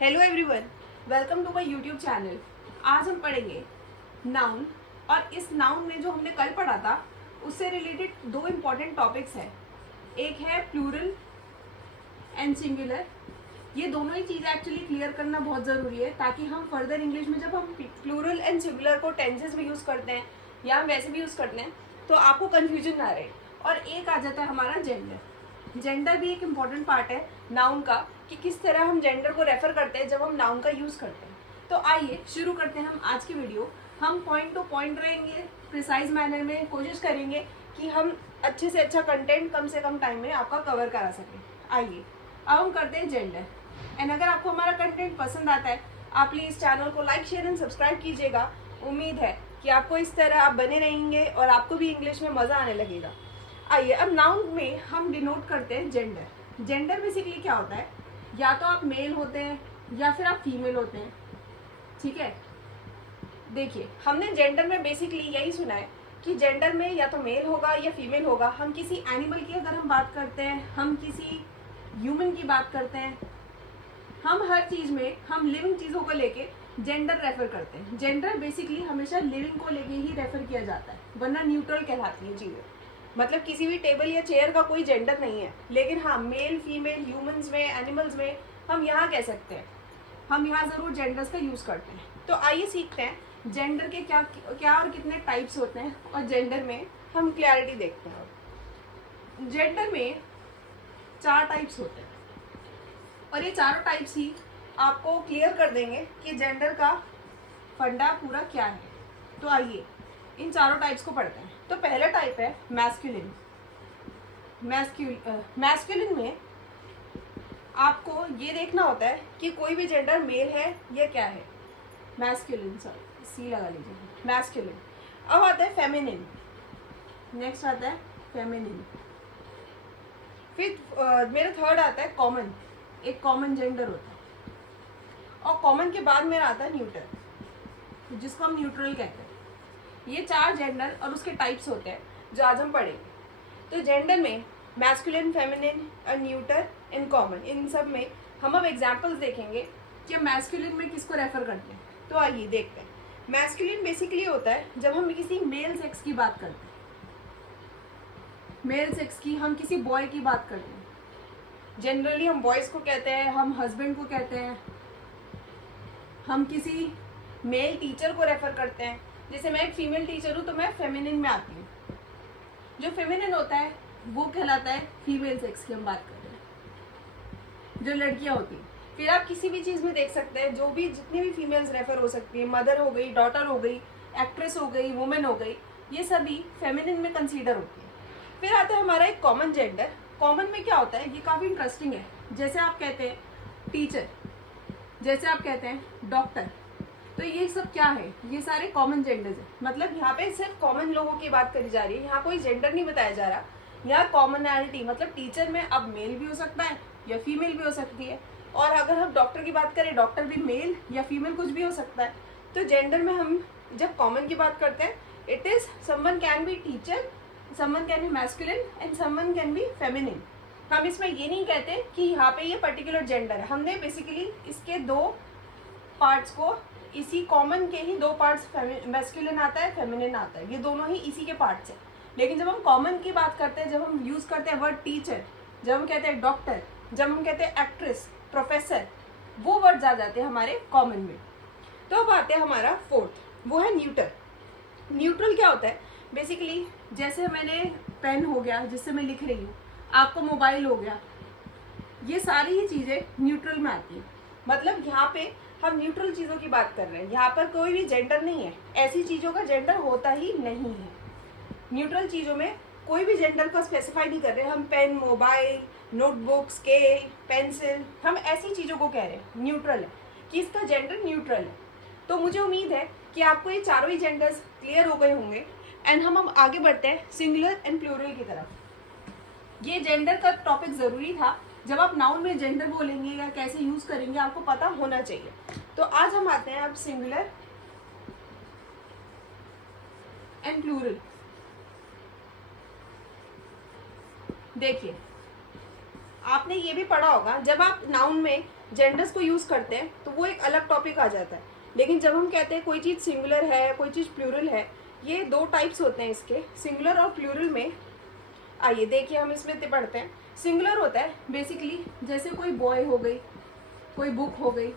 Hello everyone, welcome to my YouTube channel. आज हम पढ़ेंगे नाउन, और इस नाउन में जो हमने कल पढ़ा था उससे रिलेटेड दो इम्पॉर्टेंट टॉपिक्स हैं। एक है प्लूरल एंड सिंगुलर। ये दोनों ही चीज़ें एक्चुअली क्लियर करना बहुत ज़रूरी है, ताकि हम फर्दर इंग्लिश में जब हम प्लूरल एंड सिंगुलर को टेंसेस में यूज़ करते हैं या हम वैसे भी यूज़ करते हैं तो आपको कन्फ्यूजन ना रहे। और एक आ जाता है हमारा जेंडर। जेंडर भी एक इम्पॉर्टेंट पार्ट है नाउन का, कि किस तरह हम जेंडर को रेफर करते हैं जब हम नाउन का यूज़ करते हैं। तो आइए शुरू करते हैं हम आज की वीडियो। हम पॉइंट टू पॉइंट रहेंगे, प्रिसाइज मैनर में कोशिश करेंगे कि हम अच्छे से अच्छा कंटेंट कम से कम टाइम में आपका कवर करा सकें। आइए अब हम करते हैं जेंडर। एंड अगर आपको हमारा कंटेंट पसंद आता है, आप प्लीज़ चैनल को लाइक शेयर एंड सब्सक्राइब कीजिएगा। उम्मीद है कि आपको इस तरह आप बने रहेंगे और आपको भी इंग्लिश में मज़ा आने लगेगा। आइए अब नाउन में हम डिनोट करते हैं जेंडर। जेंडर बेसिकली क्या होता है, या तो आप मेल होते हैं या फिर आप फीमेल होते हैं। ठीक है, देखिए हमने जेंडर में बेसिकली यही सुना है कि जेंडर में या तो मेल होगा या फीमेल होगा। हम किसी एनिमल की अगर हम बात करते हैं, हम किसी ह्यूमन की बात करते हैं, हम हर चीज़ में हम लिविंग चीज़ों को लेके जेंडर रेफर करते हैं। जेंडर बेसिकली हमेशा लिविंग को लेके ही रेफर किया जाता है, वरना न्यूट्रल कहलाती है चीज़ें। मतलब किसी भी टेबल या चेयर का कोई जेंडर नहीं है, लेकिन हाँ मेल फीमेल ह्यूमंस में एनिमल्स में हम यहाँ कह सकते हैं, हम यहाँ ज़रूर जेंडर्स का यूज़ करते हैं। तो आइए सीखते हैं जेंडर के क्या क्या और कितने टाइप्स होते हैं, और जेंडर में हम क्लैरिटी देखते हैं। जेंडर में 4 टाइप्स होते हैं, और ये चारों टाइप्स ही आपको क्लियर कर देंगे कि जेंडर का फंडा पूरा क्या है। तो आइए इन चारों टाइप्स को पढ़ते हैं। तो पहला टाइप है मैस्कुलिन। मैस्कुलिन में आपको ये देखना होता है कि कोई भी जेंडर मेल है या क्या है। मैस्कुलिन, सॉरी सी लगा लीजिए, मैस्कुलिन। अब आता है फेमिनिन। नेक्स्ट आता है फेमिनिन। फिर मेरा थर्ड आता है कॉमन। एक कॉमन जेंडर होता है, और कॉमन के बाद मेरा आता है न्यूट्रल, जिसको हम न्यूट्रल कहते हैं। ये 4 जेंडर और उसके टाइप्स होते हैं जो आज हम पढ़ेंगे। तो जेंडर में मैस्कुलिन, फेमिनिन और न्यूटर इन कॉमन, इन सब में हम अब एग्जाम्पल्स देखेंगे कि मैस्कुलिन में किसको रेफर करते हैं। तो आइए देखते हैं। मैस्कुलिन बेसिकली होता है जब हम किसी मेल सेक्स की बात करते हैं, मेल सेक्स की, हम किसी बॉय की बात करते हैं। जनरली हम बॉयज़ को कहते हैं, हम हस्बैंड को कहते हैं, हम किसी मेल टीचर को रेफर करते हैं। जैसे मैं एक फीमेल टीचर हूँ तो मैं फेमिनिन में आती हूँ। जो फेमिनिन होता है वो कहलाता है फीमेल सेक्स की हम बात कर रहे हैं, जो लड़कियाँ होती हैं। फिर आप किसी भी चीज़ में देख सकते हैं, जो भी जितनी भी फीमेल्स रेफर हो सकती है, मदर हो गई, डॉटर हो गई, एक्ट्रेस हो गई, वुमेन हो गई, ये सभी फेमिनिन में कंसीडर होती है। फिर आता है हमारा एक कॉमन जेंडर। कॉमन में क्या होता है, ये काफ़ी इंटरेस्टिंग है। जैसे आप कहते हैं टीचर, जैसे आप कहते हैं डॉक्टर, तो ये सब क्या है, ये सारे कॉमन जेंडर्स हैं। मतलब यहाँ पे सिर्फ कॉमन लोगों की बात करी जा रही है, यहाँ कोई जेंडर नहीं बताया जा रहा। यहाँ कॉमनैलिटी, मतलब टीचर में अब मेल भी हो सकता है या फीमेल भी हो सकती है। और अगर हम डॉक्टर की बात करें, डॉक्टर भी मेल या फीमेल कुछ भी हो सकता है। तो जेंडर में हम जब कॉमन की बात करते हैं, it is someone can be teacher, someone can be masculine and someone can be feminine. हम इसमें ये नहीं कहते कि यहाँ पे ये पर्टिकुलर जेंडर है। हमने बेसिकली इसके 2 पार्ट्स को, इसी कॉमन के ही 2 पार्ट्स, मैस्कुलिन आता है, फेमिनिन आता है, ये दोनों ही इसी के पार्ट्स हैं। लेकिन जब हम कॉमन की बात करते हैं, जब हम यूज़ करते हैं वर्ड टीचर, जब हम कहते हैं डॉक्टर, जब हम कहते हैं एक्ट्रेस, प्रोफेसर, वो वर्ड्स आ जाते हैं हमारे कॉमन में। तो अब आते हैं हमारा फोर्थ, वो है न्यूटर। न्यूट्रल क्या होता है, बेसिकली जैसे मैंने पेन हो गया जिससे मैं लिख रही हूँ, आपको मोबाइल हो गया, ये सारी ही चीज़ें न्यूट्रल में आती हैं। मतलब यहाँ पे हम न्यूट्रल चीज़ों की बात कर रहे हैं, यहाँ पर कोई भी जेंडर नहीं है, ऐसी चीज़ों का जेंडर होता ही नहीं है। न्यूट्रल चीज़ों में कोई भी जेंडर को स्पेसिफाई नहीं कर रहे। हम pen, mobile, notebook, scale, pencil, हम ऐसी चीज़ों को कह रहे हैं न्यूट्रल है, कि इसका जेंडर न्यूट्रल है। तो मुझे उम्मीद है कि आपको ये चारों ही जेंडर्स क्लियर हो गए होंगे। एंड हम आगे बढ़ते हैं सिंगुलर एंड प्लूरल की तरफ। ये जेंडर का टॉपिक ज़रूरी था, जब आप नाउन में जेंडर बोलेंगे या कैसे यूज़ करेंगे आपको पता होना चाहिए। तो आज हम आते हैं अब सिंगुलर एंड प्लूरल। देखिए आपने ये भी पढ़ा होगा, जब आप नाउन में जेंडर्स को यूज़ करते हैं तो वो एक अलग टॉपिक आ जाता है। लेकिन जब हम कहते हैं कोई चीज़ सिंगुलर है, कोई चीज़ प्लूरल है, ये दो टाइप्स होते हैं इसके, सिंगुलर और प्लूरल में। आइए देखिए हम इसमें पढ़ते हैं। सिंगुलर होता है बेसिकली जैसे कोई बॉय हो गई, कोई बुक हो गई,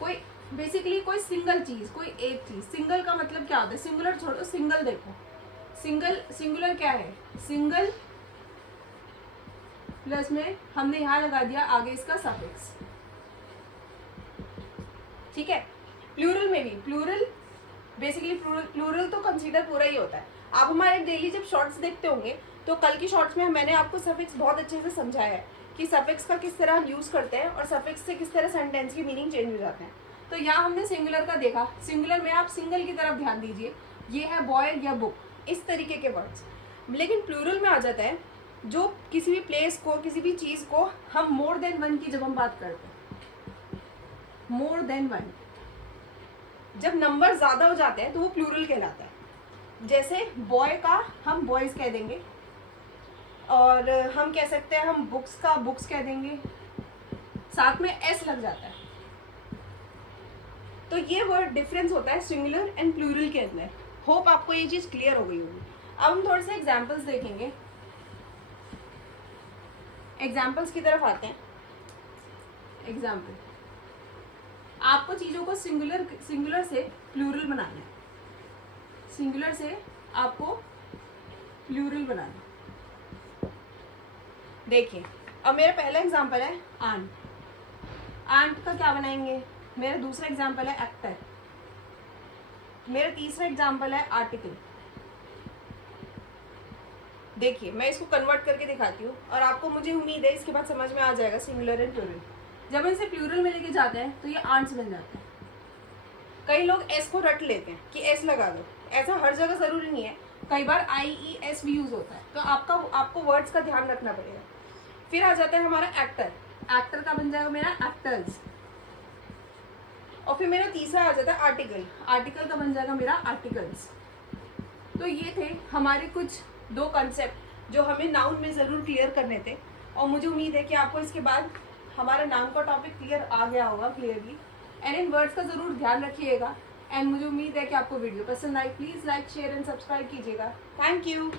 कोई बेसिकली कोई सिंगल चीज़, कोई एक चीज़। सिंगल का मतलब क्या होता है, सिंगुलर छोड़ो, सिंगल देखो। सिंगुलर क्या है, सिंगल प्लस में हमने यहाँ लगा दिया आगे इसका सफिक्स, ठीक है। प्लूरल में भी, प्लूरल बेसिकली प्लूरल तो कंसीडर पूरा ही होता है। आप हमारे डेली जब शॉर्ट्स देखते होंगे तो कल की शॉर्ट्स में मैंने आपको सफिक्स बहुत अच्छे से समझाया है कि सफिक्स का किस तरह हम यूज़ करते हैं और सफिक्स से किस तरह सेंटेंस की मीनिंग चेंज हो जाते हैं। तो यहाँ हमने सिंगुलर का देखा। सिंगुलर में आप सिंगल की तरफ ध्यान दीजिए, ये है बॉय या बुक, इस तरीके के वर्ड्स। लेकिन प्लूरल में आ जाता है जो किसी भी प्लेस को, किसी भी चीज़ को हम मोर देन वन की जब हम बात करते हैं, मोर देन वन, जब नंबर ज़्यादा हो जाते हैं तो वो प्लूरल कहलाता है। जैसे बॉय का हम बॉयज़ कह देंगे, और हम कह सकते हैं हम बुक्स का बुक्स कह देंगे, साथ में एस लग जाता है। तो ये वर्ड डिफरेंस होता है सिंगुलर एंड प्लूरल के अंदर। होप आपको ये चीज़ क्लियर हो गई होगी। अब हम थोड़े से एग्जाम्पल्स देखेंगे, एग्जाम्पल्स की तरफ आते हैं। एग्जाम्पल, आपको चीज़ों को सिंगुलर से प्लूरल बनाना है, सिंगुलर से आपको प्लूरल बनाना है। देखिए अब मेरा पहला एग्जाम्पल है आंट। आंट का क्या बनाएंगे, मेरा दूसरा एग्जाम्पल है एक्टर, मेरा तीसरा एग्जाम्पल है आर्टिकल। देखिए मैं इसको कन्वर्ट करके दिखाती हूँ और आपको मुझे उम्मीद है इसके बाद समझ में आ जाएगा सिंगुलर एंड प्लूरल। जब इसे प्लूरल में लेके जाते हैं तो ये आंट्स बन जाते हैं। कई लोग एस को रट लेते हैं कि एस लगा दो, ऐसा हर जगह ज़रूरी नहीं है, कई बार IES भी यूज़ होता है, तो आपको वर्ड्स का ध्यान रखना पड़ेगा। फिर आ जाता है हमारा एक्टर, एक्टर का बन जाएगा मेरा एक्टर्स। और फिर मेरा तीसरा आ जाता है आर्टिकल, आर्टिकल का बन जाएगा मेरा आर्टिकल्स। तो ये थे हमारे कुछ दो कंसेप्ट जो हमें नाउन में ज़रूर क्लियर करने थे, और मुझे उम्मीद है कि आपको इसके बाद हमारा नाउन का टॉपिक क्लियर आ गया होगा क्लियरली। एंड इन वर्ड्स का ज़रूर ध्यान रखिएगा। एंड मुझे उम्मीद है कि आपको वीडियो पसंद आई। Please like, share and subscribe कीजिएगा। Thank you.